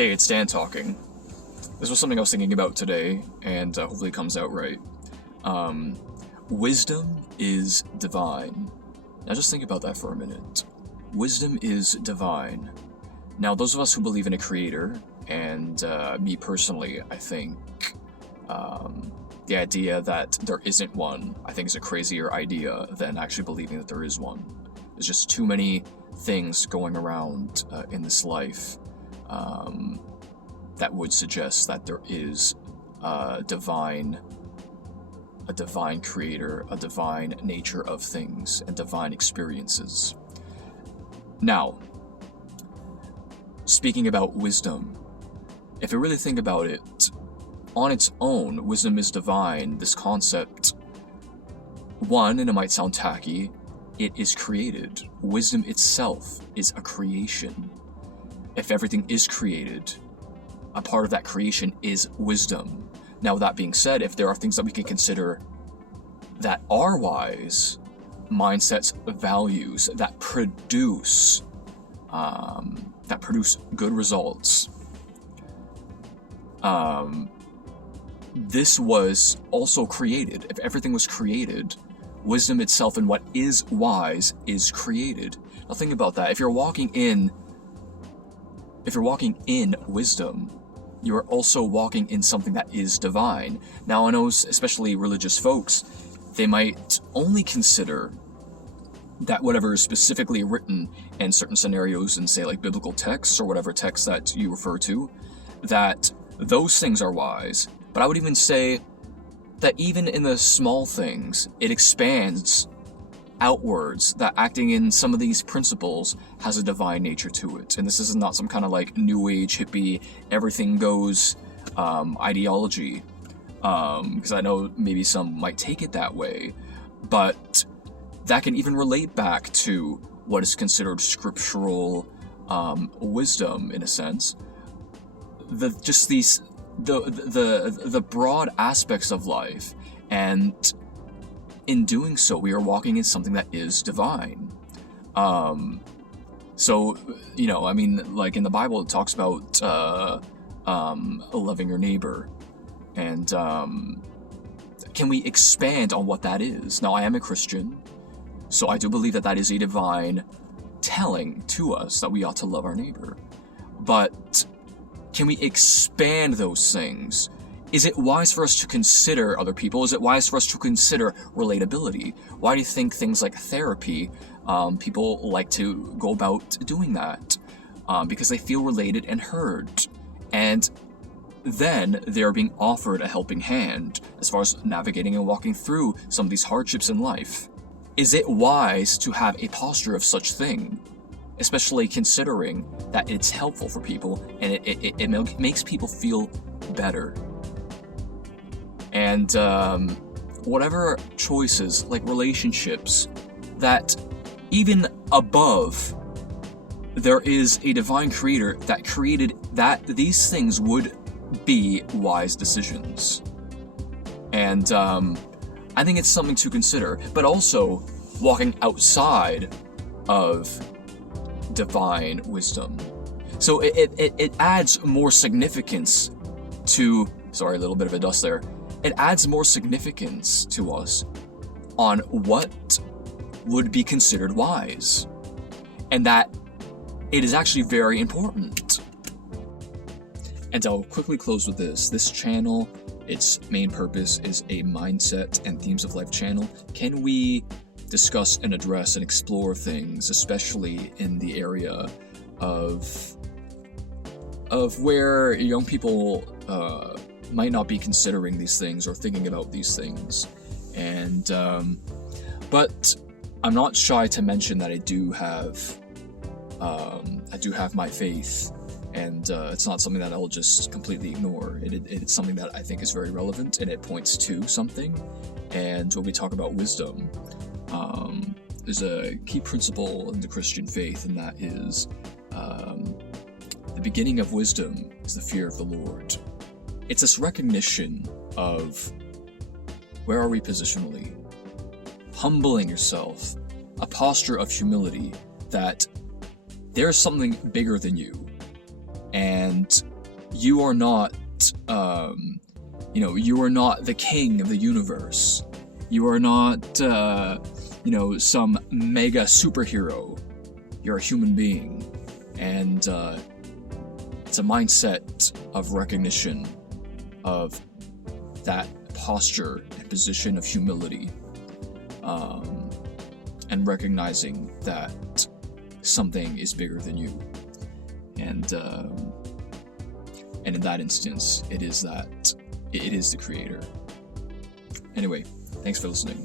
Hey, it's Dan talking. This was something I was thinking about today, and hopefully it comes out right. Wisdom is divine. Now just think about that for a minute. Wisdom is divine. Now, those of us who believe in a creator, and me personally, I think the idea that there isn't one, I think is a crazier idea than actually believing that there is one. There's just too many things going around in this life that would suggest that there is a divine creator, a divine nature of things, and divine experiences. Now, speaking about wisdom, if you really think about it, on its own, wisdom is divine, this concept, and it might sound tacky, it is created. Wisdom itself is a creation. If everything is created, a part of that creation is wisdom. Now, that being said, if there are things that we can consider that are wise, mindsets, values that produce good results, this was also created. If everything was created, wisdom itself and what is wise is created. Now think about that. If you're walking in wisdom, you are also walking in something that is divine. Now I know, especially religious folks, they might only consider that whatever is specifically written in certain scenarios in, say, like biblical texts or whatever text that you refer to, that those things are wise. But I would even say that even in the small things, it expands outwards, that acting in some of these principles has a divine nature to it. And this is not some kind of like new age hippie, everything goes ideology, because I know maybe some might take it that way, but that can even relate back to what is considered scriptural wisdom in a sense. The broad aspects of life, and in doing so, we are walking in something that is divine. So, I mean, like in the Bible, it talks about loving your neighbor, and can we expand on what that is? Now, I am a Christian, so I do believe that that is a divine telling to us that we ought to love our neighbor. But can we expand those things? Is it wise for us to consider other people? Is it wise for us to consider relatability? Why do you think things like therapy, people like to go about doing that? Because they feel related and heard. And then they're being offered a helping hand as far as navigating and walking through some of these hardships in life. Is it wise to have a posture of such thing? Especially considering that it's helpful for people and it makes people feel better. And whatever choices, like relationships, that even above there is a divine creator that created that these things would be wise decisions. And I think it's something to consider, but also walking outside of divine wisdom. So it adds more significance to, sorry, a little bit of a dust there. It adds more significance to us on what would be considered wise. And that it is actually very important. And I'll quickly close with this. This channel, its main purpose is a mindset and themes of life channel. Can we discuss and address and explore things, especially in the area of where young people might not be considering these things or thinking about these things. And but I'm not shy to mention that I do have my faith, and it's not something that I'll just completely ignore. It's something that I think is very relevant, and it points to something. And when we talk about wisdom, there's a key principle in the Christian faith, and that is the beginning of wisdom is the fear of the Lord. It's this recognition of where are we positionally, humbling yourself, a posture of humility that there's something bigger than you, and you are not, you are not the king of the universe. You are not, some mega superhero. You're a human being. And it's a mindset of recognition of that posture and position of humility, and recognizing that something is bigger than you. And in that instance, it is the creator. Anyway, thanks for listening.